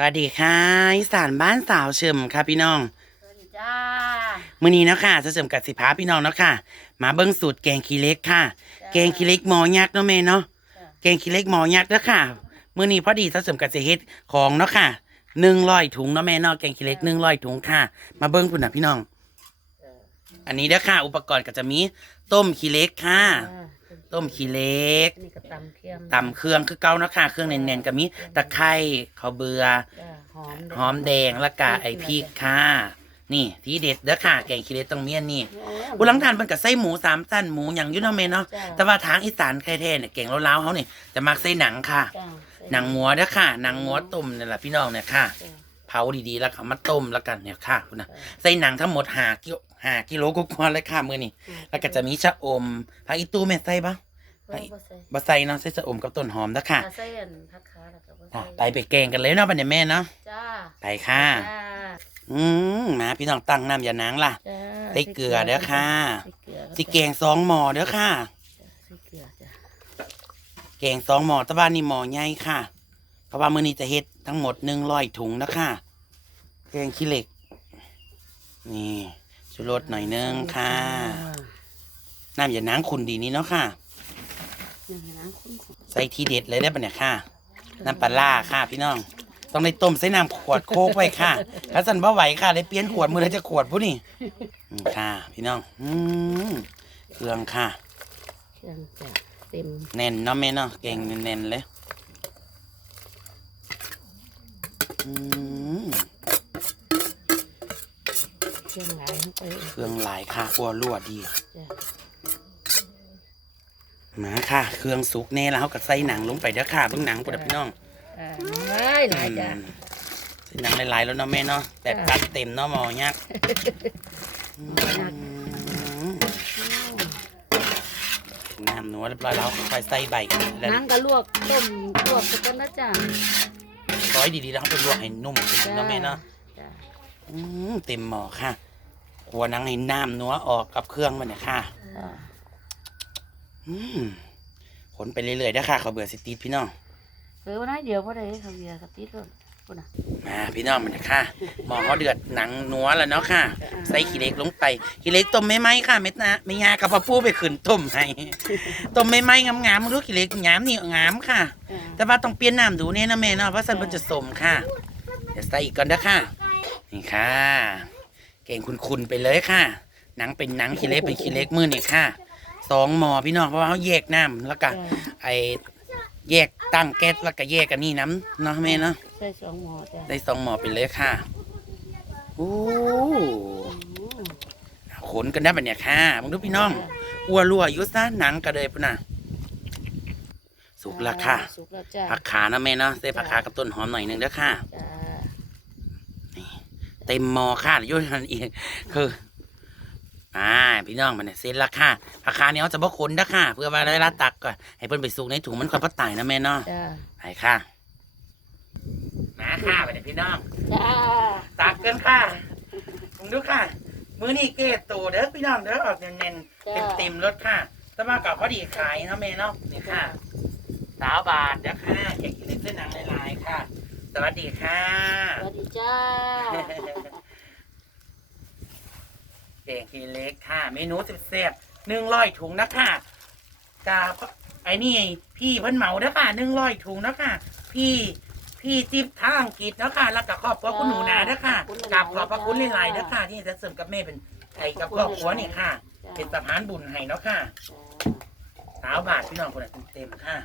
สวัสดีค่ะอีสานบ้านสาวเฉิมค่ะพี่น้องสวัสดีจ้ามื้อนี้เนาะค่ะจะเฉิมกับสิพาพี่น้องเนาะค่ะ มาเบิ่งสูตรแกงขี้เหล็กค่ะ แกงขี้เหล็กหมอยักษ์เนาะแม่เนาะจ้ะแกงขี้เหล็กหมอยักษ์เด้อค่ะมื้อนี้พอดีจะเฉิมกับสิเฮ็ดของเนาะค่ะ100ถุงเนาะแม่เนาะแกงขี้เหล็ก100ถุงค่ะ มาเบิ่งพุ่นน่ะพี่น้องเอออันนี้เด้อค่ะ อุปกรณ์ก็จะมีต้มขี้เหล็กค่ะอ่า ต้มขี้เหล็กอันนี้ก็ตำเคียมตำเครื่องคือเก่าเนาะค่ะ เครื่องแน่นๆก็มีตะไคร้ข้าวเบือ จ้าหอมหอมแดงแล้วก็ไอพริกค่ะ นี่ที่เด็ดเด้อค่ะ แกงขี้เหล็กต้องเมียนนี่บุหลังทานมันกับไส้หมูสามสั้นหมูอย่างอยูเนอเมนเนาะจ้าแต่ว่าทางอีสานแท้ๆเนี่ยเก่งเล้าวๆเขาเนี่ยจะมักไส้หนังค่ะ จ้าหนังงัวเด้อค่ะ หนังงัวต้มนี่แหละพี่น้องเนี่ยค่ะ จ้าเผาดีๆแล้วก็มาต้มแล้วกันเนี่ยค่ะคุณนะไส้หนังทั้งหมดห้ากิโล ห้ากิโลกว่าๆเลยค่ะมือนี่แล้วก็จะมีชะอมผักอีตู้แม่ใส่ปะบ่บ่ใส่บะใส่เนาะใส่ชะอมกับต้นหอมเด้อค่ะถ้าใส่อันผักขาแล้วก็บ่อะใส่ไปไปแกงกันเลยเนาะบัดเนี่ยแม่เนาะจ้าไปค่ะจ้าอืมมาพี่น้องตั้งน้ำอย่านางล่ะจ้าใส่เกลือเด้อค่ะใส่เกลือสิแกงสองหม้อเด้อค่ะใส่เกลือจ้าแกงสองหม้อแตะบ้านนี่หม้อใหญ่ค่ะ เพราะว่ามื้อนี้จะเฮ็ดทั้งหมดหนึ่งร้อยถุงนะค่ะแกงขี้เหล็ก นี่ ชูรสหน่อยนึงค่ะ น้ำอย่าน้ำขุนดีนี้เนาะค่ะนี่นะคุณคุณใส่ทีเด็ดเลยได้ปะเนี่ยค่ะ น้ำปลาร้าค่ะ พี่น้อง ต้องได้ต้มใส่น้ำขวดโคกไว้ค่ะถ้าสั่นบ่ไหวค่ะได้เปลี่ยนขวดมือแล้วจะขวดผู้นี่อืมค่ะ พี่น้อง อืมเครื่องค่ะ เครื่องจ้าเต็มแน่นเนาะแม่เนาะแกงแน่นๆเลย อืม เครื่องหลายเข้าไปเครื่องหลายค่ะอัวรั่วดี จ้ามาค่ะ เครื่องสุกแน่แล้วเขาก็ใส่หนังลงไปเด้อค่ะเบิ่งหนังปุ่นพี่น้องอ่าหลายหลายจ้าอืมใส่หนังหลายๆแล้วเนาะแม่เนาะแต่จ้ะ ตัดเต็มเนาะหมอยักษ์อืมน้ำนัวเรียบร้อยแล้วค่อยใส่ใบแล้วน้ำก็ลวกต้มลวกกันนะจ้าร้อยดีๆแล้วเขาไปลวกให้นุ่มขึ้นเนาะแม่เนาะจ้า อืมเต็มหม้อค่ะขัวหนังให้น้ำนัวออกกับเครื่องมันเนี่ยค่ะจ้าอืมขนไปเรื่อยๆนะคะเขาเบื่อสตีดพี่น้อง เออวันนั้นเดียวพอได้เขาเบียร์กับติ๊ดเลยคนน่ะ มาพี่น้องมันนะคะหม้อเขาเดือดหนังนัวแล้วเนาะค่ะ ใส่ขี้เหล็กลงไปขี้เหล็กต้มไม่ไหมค่ะเม็ดนะไม่ยากับปะปูไปขืนต้มให้ต้มไม่ไหมงามๆมึงรู้ขี้เหล็กงามนี่งามค่ะ แต่ว่าต้องเปลี่ยนน้ำดูเนี่ยนะแม่เนาะเพราะสันมันจะสมค่ะเดี๋ยวใส่อีกก่อนนะค่ะ นี่ค่ะ เก่งคุณๆไปเลยค่ะ หนังเป็นหนังขี้เหล็กเป็นขี้เหล็กมือนี่ค่ะสองหม้อพี่น้องเพราะว่าเขาแยกน้ำแล้วก็ไอแยกตั้งแก๊สแล้วก็แยกกันนี่น้ำเนาะแม่เนาะใส่สองหม้อจ้าได้สองหม้อไปเลยค่ะโอ้ขนกันได้ปะเนี่ยค่ะมึงดูพี่น้องอ้วนรั่วอยุซะหนังกระเดยปุ่นน่ะสุกแล้วค่ะสุกแล้วจ้าผักขานะแม่เนาะใส่ผักขากับต้นหอมหน่อยหนึงเด้อค่ะจ้า เต็มหม้อค่ะอยุ่ทันอีกคือ อ่า พี่น้องมันเนี่ยเสร็จแล้วค่ะผักขาเนี่ยเขาจะบ่ขนเด้อค่ะ เพื่อว่าเวลาตักก็ให้เพิ่นไปสุกในถุงมันค่อยพัดตายนะแม่เนาะจ้าไปค่ะมาค่ะไปเนี่ยพี่น้อง จ้าตักกันค่ะมึงดูค่ะ มื้อนี้เกตตูเด้อพี่น้องเด้อออกเน้นๆเต็มๆรถค่ะสมากับพอดีขายเนาะแม่เนาะนี่ค่ะสาวบาทเด้อค่ะอยากกินเส้นหนังลายๆค่ะส วัสดีค่ะ สวัสดีจ้าเก่งทีเล็กค่ะ เมนูเสียบๆหนึ่งร้อยถุงนะค่ะกาไอ้นี่พี่เพิ่นเหมาเด้อค่ะหนึ่งร้อยถุงนะค่ะ พี่พี่จิ๊บทางอังกฤษเนาะค่ะ แล้วกับครอบครัวคุณหนูนาเด้อค่ะกราบขอบพระคุณหลายๆเด้อค่ะ ที่จะเสริมกับแม่เป็นไอ้กับครอบครัวนี่ค่ะ เป็นสะพานบุญให้เนาะค่ะสาวบาทพี่น้องคนละเต็มๆค่ะ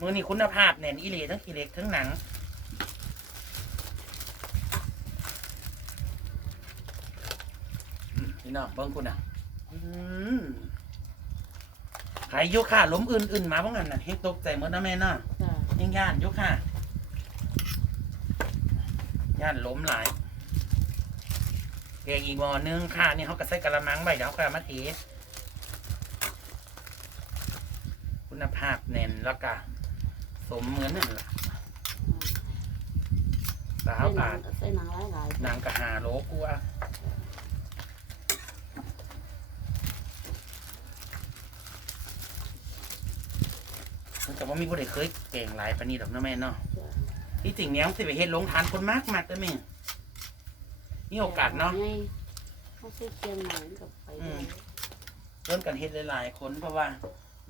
มือนี่คุณภาพแน่นอีเหลทั้งขี้เหล็กทั้งหนังอืมพี่น้องเบิ้งคุณอะอืมขายอยุค่ะล้มอื่นๆมาบ้างกันน่ะให้ตกใจหมดนะแม่เนาะจ้ายังย่านอยุค่ะย่านล้มหลายเพียงอีกหมอนึงค่ะนี่เขาก็ใส่กระมังใบเดี๋ยวเขาก็เอามาเทคุณภาพแน่นแล้วก็ สมเหมือนนั่นแหละสาวบาทใส่หนังหลายนางกะหาโลกลัวมันแต่ว่ามีผู้ใดเคยเก่งหลายปานนี้ดอกเนาะแม่เนาะๆที่จริงเนี้ยสิไปเฮ็ดลงทานคนมากมากเลยแม่นี่โอกาสเนาะให้เขาซื้อเกียงหมอนกับไปอืเลมยเริ่มกันเฮ็ดหลายๆคนเพราะว่า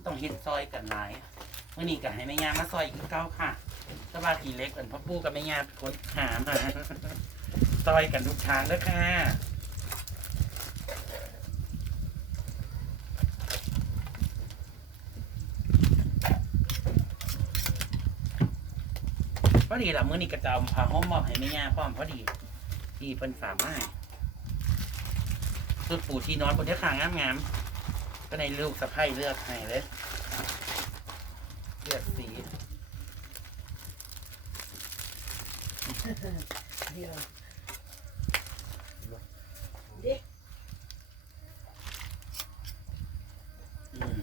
ต้องเฮ็ดซอยกันหลายเมื่อนี้ก็ให้แม่ย่ามาซอยอีกเก้าค่ะถ้าว่าทีเล็กกันพ่อปู่กับแม่ย่าเป็นคนหามาซอยกันทุกทางแล้วค่ะพอดีล่ะมื้อนี้ก็จะเอาผ้าห่มมอบให้แม่ย่าพร้อมพอดี ที่เพิ่นฝามาให้สุดปู่ที่นอนบนเทือกขางงามๆก็ในลูกสะพ้ายเลือกให้เลยเลือกสี อืม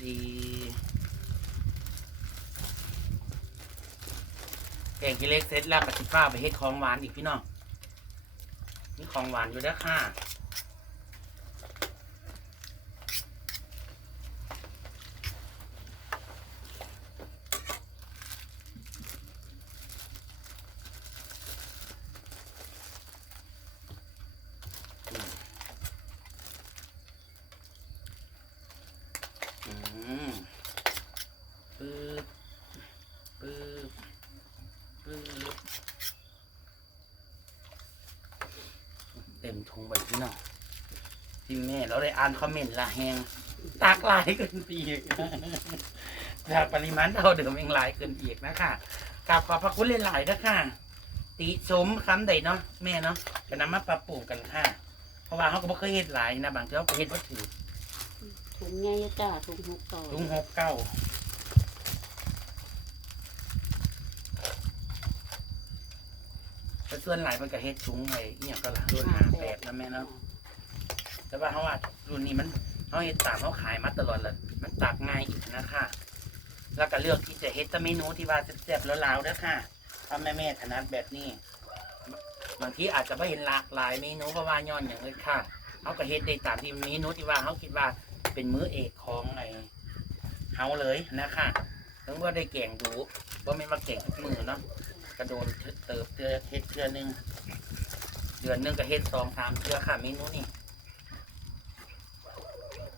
ดีแกงกิเล็กเสร็จแล้วปฏิฟ้าไปเฮ็ดของหวานอีกพี่น้องมีของหวานอยู่แล้วค่ะ อืมปึ๊บปึ๊บปึ๊บเต็ม ถุงใบพี่น้องพี่แม่เราได้อ่านคอมเมนต์ละแหงตากหลายขึ้นไปอีกจากปริมาณเท่าเดิมเองหลายขึ้นอีกนะคะกราบขอบพระคุณหลายๆนะค่ะติชมคำใดเนาะแม่เนาะจะนำมาปรับปรุงกันค่ะ เพราะว่าเขาก็บ่เคยเฮ็ดหลายนะบางทีเขาก็เฮ็ดวัตถุถุงใหญ่จ้าถุงหกต่อลุงหกเก้า แต่ส่วนหลายมันก็เฮ็ดถุงไว้อหย่างก็ล่ะรุ่นหาแปดนะแม่เนาะแต่ว่าเขาว่ารุ่นนี้มันเขาเฮ็ดตามเขาขายมาตลอดเลยมันตักง่ายอีกนะค่ะ แล้วก็เลือกที่จะเฮ็ดแต่เมนูที่ว่าแซ่บๆแล้วลาวๆเด้อค่ะถ้าแม่แม่ๆถนัดแบบนี้บางทีอาจจะไม่เห็นหลากหลายเมนูเพราะว่าย้อนอย่างเลยค่ะเขาก็เฮ็ดได้ตามที่เมนูที่ว่าเขาคิดว่าเป็นมื้อเอกของไอ้เฮาเลยนะค่ะถึงว่าได้แก่งดูว่าไม่นมาแก่งทุกมือเนาะ กระโดนเติบเตือเฮ็ดเทือนึงเดือนนึงก็เฮ็ดสองสามเทือค่ะเมนูนี่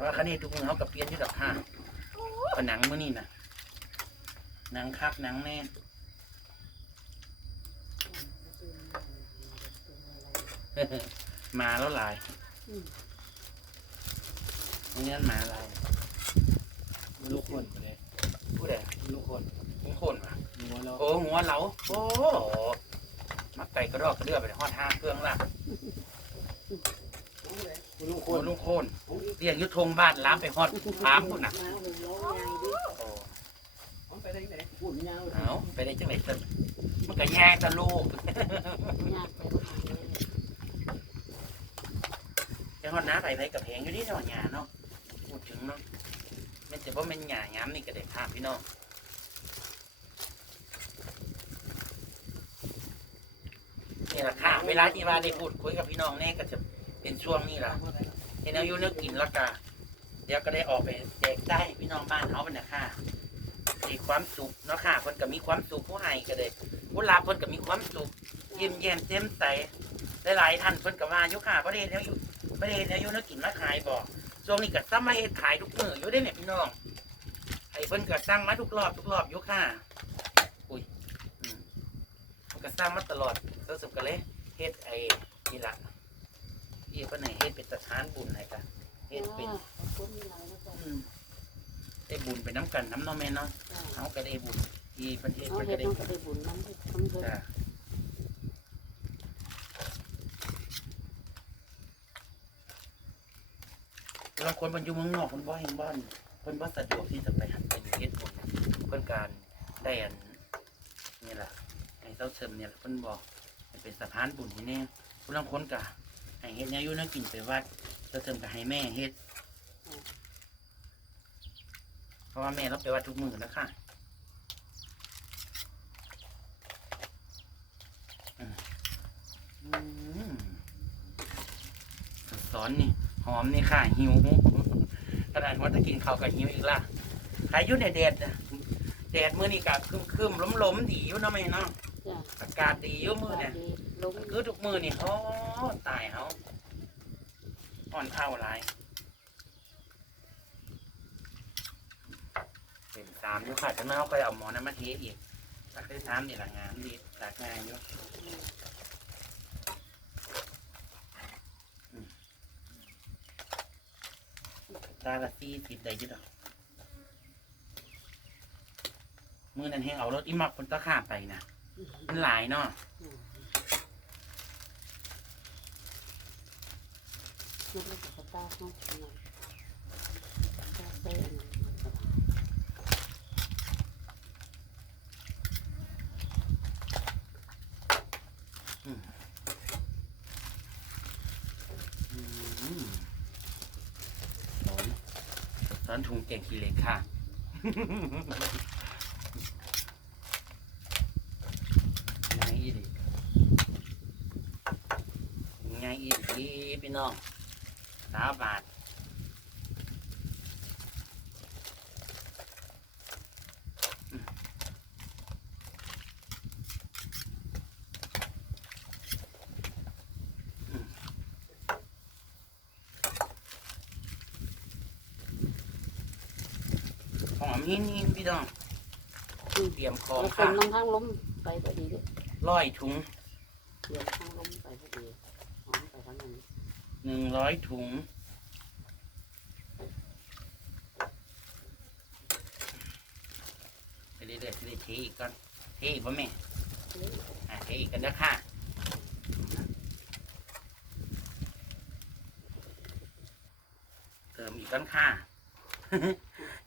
ว่าคันนี้ทุกมือเขากับเปลี่ยนที่ดอกค่ะก็หนังมื้อนี่นะหนังคักหนังแน่มาแล้วลายอืมนี่นั่นมาลายลูกคนเลยผู้ใดลูกคน มีคนมาหัวเราโอ้หัวเหลาโอ้มักไก่กระรอกกระเดือไปฮอดห้าเครื่องละลูกคโอ้นลุงโคนเรียกยุทธงบ้านล้ามไปฮอดพามพุ่นน่ะโอ้ไปได้ไหนหุ่นยาวเอาไปได้จังไหนซะมันก็แย่ตะลูกยากไปหาเลยแต่ฮอดน้าไปไปกับแพงอยู่ที่จังหวัดหยาเนาะพูดถึงเนาะแมันจะว่ามันหยาย้ำนี่ก็ได้ภาพพี่น้อง นี่แหละค่ะ เวลาที่ว่าได้พูดคุยกับพี่น้องเนี่ก็จะเป็นช่วงนี้แหละเห็นอายุนึกกินแล้วก็เดี๋ยวก็ได้ออกไปแจกได้พี่น้องบ้านเขาเป็นนะค่ะมีความสุขเนาะค่ะคนก็มีความสุขผู้ให้ก็เลยผู้รับคนก็มีความสุขยิ้มแย้มแจ่มใสหลายๆท่านเพิ่นก็ว่าอยู่ค่ะประเด็นอายุประเด็นอายุนึกกินมาขายบอกช่วงนี้ก็ซ้ำมาเฮ็ดขายทุกมืออยู่ได้เนี่ยพี่น้องไอ้เพิ่นก็สร้างมาทุกรอบทุกรอบอยู่ค่ะ อุ้ยอืมมันก็สร้างมาตลอด รู้สึกก็เลยเฮ็ดไอ้นี่ล่ะที่เพิ่นให้เฮ็ดเป็นสถานบุญให้กันเฮ็ดเป็นขอบคุณหลายนะจ๊ะอืมได้บุญไปน้ำกันน้ำเน้องแม่เนาะจ้าเฮาก็ได้บุญที่ประเทศเอาเพิ่นเฮ็ก็ดได้น้องบุก็ญได้บุญน้ำเฮ็ดทำเฮ็ดจ้ะบางคนเพิ่นอยู่เมืองนอกเพิ่นบ่เห็นบ้านเพิ่นบ่สะดวกที่จะไปหันไปอยู่เฮ็ดบุญเพิ่นการได้อันนี่ล่ะให้เจ้าเสริมเนี่ยล่ะเพิ่นบอกให้ เป็นสะพานบุญที่นี่ผู้ลางคนก็ให้เฮ็ดแนวอยู่แนวกินไปวัดจ้าเสริมก็ให้แม่เฮ็ด เพราะว่าแม่เราไปวัดทุกมือแล้วค่ะอืมสอนนี่ หอมนี่ค่ะ หิวขนาดานว่าจะกินข้าวกับหิวอีกล่ะใครอยู่ในแดดนะแดดมื้อนี้ก็ครึมๆล้มๆดีอยู่เนาะแม่เนาะ จ้ะอากาศดีอยู่มื้อเนี่ยลงคือทุกมื้อนี่โอ้ตายเฮาอ่อนเท่าหลายเป็นสามอยู่ค่ะจังนั้นเอาไปเอาหมอน้ำมาเทอีกตักได้สามนี่ละงานดีตักง่ายอยู่ตาละสี่สิบได้อยี่ดอกมื้อนั้นให้เอารถอีมักคนตะขาไปนะ มันหลายเนาะชุดลูกกระตาห้องนอนตาเต้นอืมสอนสอนถุงเก่งขี้เหล็กค่ะ ง่ายอีดี อีดีพี่น้องสามบาทหอมหินหินพี่น้องคือเตรียมของค่ะนน้องข้างล้มไปพอดีเลยร้อยถุงเดี๋ยวข้างล้มไปพอดีหอมไปข้างนั้น หนึ่งร้อยถุง ไปเรื่อยๆไปเรื่อยๆเทอีกก่อนเทอีกป่ะแม่อะเทอีกกันนะค่ะเติมอีกกันค่ะ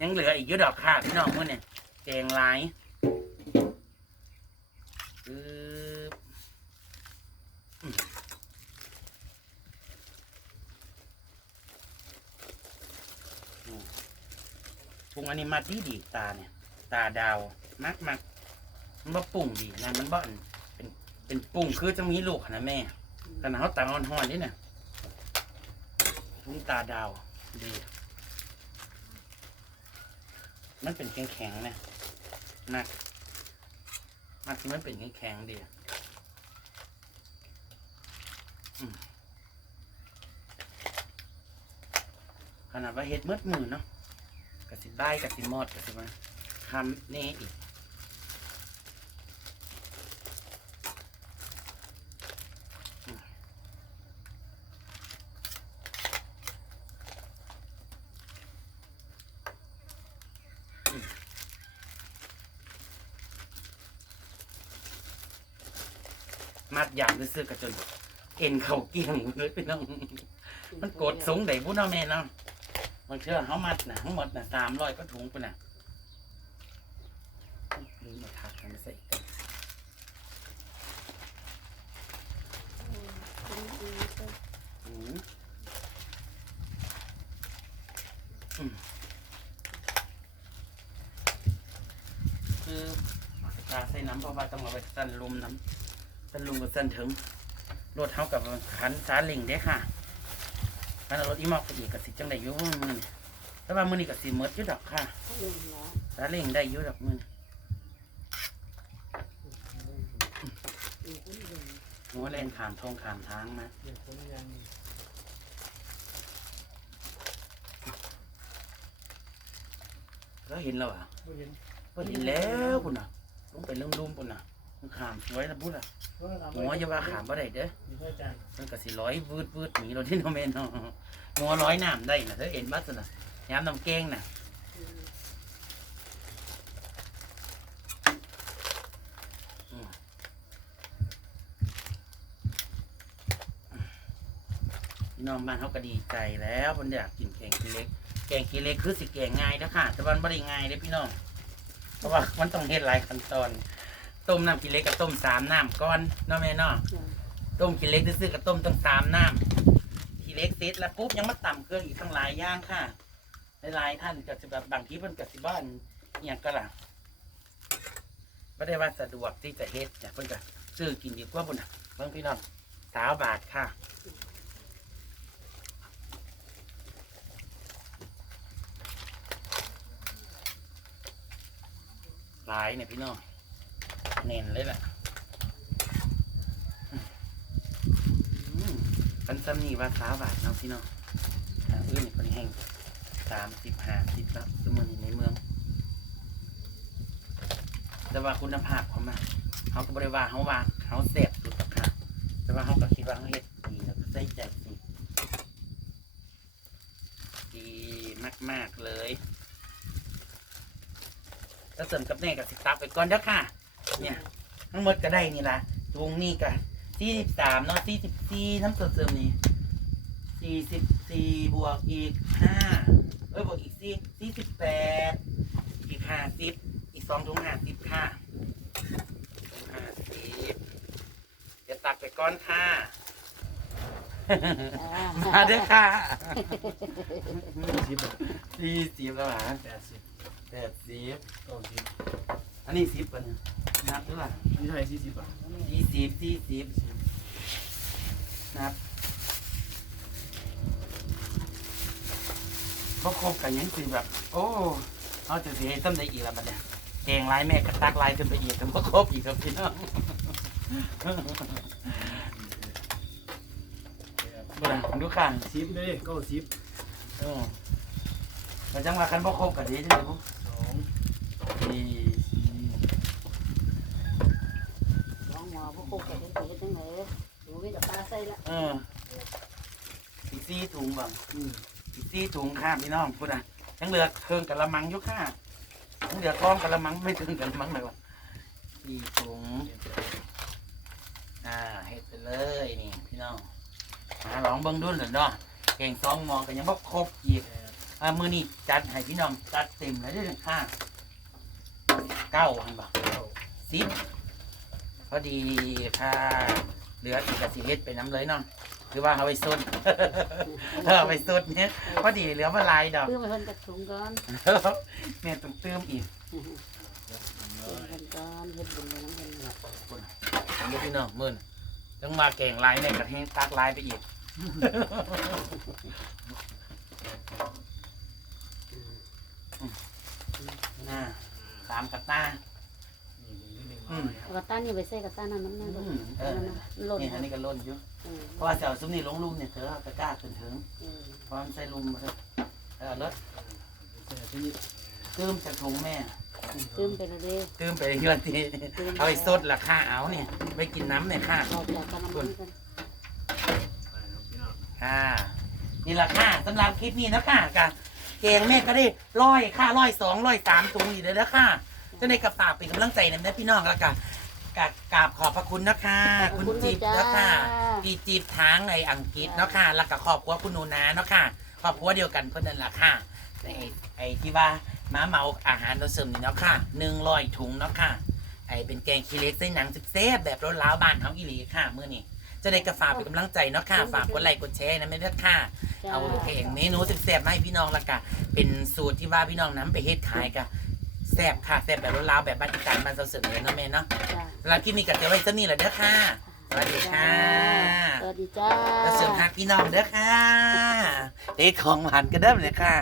ยังเหลืออีกเยอะดอกค่ะพี่น้องมื่อเนี่ยแกงลายปึ๊บอืมอืม ปรุงอันนี้มาดีดีตาเนี่ย ตาดาวมากมากมันบ่ปรุงดีนะมันบ่อนเป็นเป็นปรุงคือจะมีลูกนะแม่ขนาดเขาตาอ่อนๆนี่เนี่ยปรุงตาดาวดีมันเป็นแข็งๆนะนักมักที่มันเป็นแข็งๆดีอืมขนาดว่าเฮ็ดมืดมือเนาะ กะสิบ้กะสิมอดกะสิมาทำนี่อีกมัดอย่างซื้อๆกระจนเอ็นเขาเกี่ยงเลยพี่น้อง มันกดสูงได้บุญเนาแม่เนาะมันเชื่อเขามัดนะทั้งหมดนะสามร้อยก็ถุงไปนะลืมมาทักกันใส่กันอืมอืมคือตาใส่น้ำเพราะว่าต้องเอาไปสั่นลุมน้ำสั่นลุมกับสั่นถึงรถเท่ากับขันสาลิงเด้ค่ะ คันเอารถอีมอกไปอีกกับสิจังได้อยู่มือนี่แต่ว่ามือนี่กับสิหมดอยู่ดอกค่ะเล่นแล้วตาเล่งได้อยู่ดอกมือนี่หัวเล่นขามทงขามทางมาเดี๋ยวผมยังแล้วเห็นแล้วอะบ่เห็นก็เห็นแล้วพุ่นน่ะลงไปลุ่มลุ่มๆพุ่นน่ะมัน ขามสวยนะพุ่นน่ะหัวอย่าว่าขามบ่ได้เด้อมีพระอาจารย์มันก็สิร้อยวืดวืดหนีเราที่โนเมนเนาะหัวร้อยน้ำได้นะเธอเห็นบัสนะยามน้ำแกงน่ะพี่น้องบ้านเขาก็ดีใจแล้วคนอยากกินแกงขี้เล็ก แกงขี้เล็กคือสิแกงง่ายนะค่ะแต่ว่ามันไม่ได้ง่ายเลยพี่น้อง เพราะว่ามันต้องเฮ็ดหลายขั้นตอน ต้มน้ำกินเล็กกับต้มสามน้ำก้อนเนาะแม่เนาะต้มกินเล็กซื้อกับต้มต้องสามน้ำกินเล็กเสร็จแล้วปุ๊บยังมาต่ำเครื่องอีกทั้งหลายย่างค่ะหลายท่านก็จะแบบบางทีเพิ่นก็สิบ้านเนี่ยก็ล่ะไม่ได้ว่าสะดวกที่จะเฮ็ดจ้ะเพิ่นกับซื้อกินดีกว่าพุ่นน่ะเพิ่นพี่น้องสาวบาทค่ะหลายเนี่ยพี่น้อง เน้นเลยล่ะอืมกันซ้ำนี่ว่าสาบาทเนาะพี่น้องทางอื่นนี่คนแห้งสามสิบห้าสิบแล้วสมมติในเมือง แต่ว่าคุณภาพเขามาเขาก็บริว่าเขาว่าเขาเสพสุดราคาแต่ว่าเขาก็คิดว่าเขาเฮ็ดดีแล้วก็ใส่ใจสิดีมาก ๆ เลยถ้าเสริมกับแน่กับสิตับไปก่อนเด้อค่ะ เนี่ยทั้งหมดก็ได้นี่ละวงนี้ก็สี่สิบสามเนาะสี่สิบสี่น้ำส่วนเสริมนี่สี่สิบสี่บวกอีกห้าเอ้ยบวกอีกสี่สี่สิบแปดอีกห้าสิบอีกสองถุงห้าสิบค่ะห้าสิบเดี๋ยวตักไปก้อนค่ะมาเด้อค่ะสิบบาทสี่สิบแล้วหรอแปดสิบแปดสิบเก้าสิบอันนี้สิบป่ะเนี่ย นับเท่าไหร่นี่เท่าไหร่สี่สิบบาทยี่สิบสี่สิบนับพอครบกันยังสิแบบ โอ้เอาจะสิให้ต้มได้อีกแล้วบัดเนี่ยแกงลายแม่กระตักลายขึ้นไปอีกกันพอครบอีกครับพี่น้องบ่ล่ะดูค่ะสิบเลยเก้าสิบเออแล้วจังหวะคันพอครบกันดีจังเลยพวกสองสี่สี่ น้องหมอพวกโคกแก่ได้ตีจังเลยดูวิกับป ลาใส่ละเอออีกสี่ถุงบังอืมอีกสี่ถุงค่ะพี่น้องพูดอะยังเหลือเครื่องกะละมังอยู่ค่ะยังเหลือกล้องกะละมังไม่ถึงกะละมังเลยวะสี่ถุงอ่าเฮ็ดไปเลยนี่พี่น้องหาลองเบิ่งดูหน่อยเนาะเก่งสองหมอก็ยังบ่ครบอีกอ่ามื้อนี้จัดให้พี่น้องจัดเต็มเลยเด้อค่ะเก้าอันบ่เก้าสิบพอดีค่ะ เหลืออีกกสิเฮ็ดไปน้ำเลยเนาะหรือว่าเอาไปสุดเออเอาไปสุดเนี่ยพอดีเหลือมาหลายดอกเพื่อไปเพิ่นกระถุงก่อนแม่ต้องเติมอีกเพิ่นก่อนเฮ็ดบุญเลยน้ำเพิ่นเนี่ยผมเด้อพี่น้องมื่นต้องมาแก่งลายเนี่ยกระเทงตักลายไปอีกน่าสามกระต้า กระต้านนี่ไปใส่กระต้านนั้นน้ำแน่อืมเออหล่นนี่อันนี้ก็ล้นอยู่เออเพราะว่าเสาซุ้มนี่ลงลุมเนี่ยเธอเอาตะกร้าขึ้นถึงเออเพราะมันใส่ลุมมาเลยเออรถเออที่นี่ตื้มจากถุงแม่ ตื้มไปเลยเด้ตื้มไปเรื่อยทีเอาไปสดราคาเอาเนี่ยไปกินน้ำเนี่ยค่ะออกจากกระมังกันไปครับพี่น้องค่ะนี่ราคาสำหรับคลิปนี้นะค่ะกับเกงแม่ก็ได้ร้อยค่าร้อยสองร้อยสามถุงอยู่เลยนะค่ะจะได้กระฝากเป็นกำลังใจนำนะพี่น้องแล้วกัน กราบกราบขอบพระคุณนะคะคุณจิ๊บแล้วค่ะปีจีบทางในอังกฤษเนาะค่ะแล้วก็ครอบครัวคุณหนูนาเนาะค่ะครอบครัวเดียวกันเพื่อนนั่นแหละค่ะไอ้ไอ้ที่ว่าม้าเมาอาหารเราเสริมนี่เนาะค่ะหนึ่งร้อยถุงเนาะค่ะไอ้เป็นแกงขี้เหล็กเส้นหนังแซ่บๆแบบรสล้าวบ้านเฮาอีหลีค่ะมื้อนี้จะได้กระฝากเป็นกำลังใจเนาะค่ะฝากกดไลค์กดแชร์นะไม่เลือกค่ะเอาแกงเมนูแซ่บๆมาให้พี่น้องและกะ เป็นสูตรที่ว่าพี่น้องนํไปเฮ็ดขายกะ แซ่บค่ะแซ่บแบบรสล้าวแบบบ้านอีสานบ้านเราเสริมเลยเนาะแม่เนาะจ้าสำหรับคลิปนี้ก็เดี๋ยวไว้ซะนี่แหละเด้อค่ะสวัสดีค่ะสวัสดีจ้า แล้วเสริมหักพี่น้องเด้อค่ะเด็กของหวานกันเด้อเลยค่ะ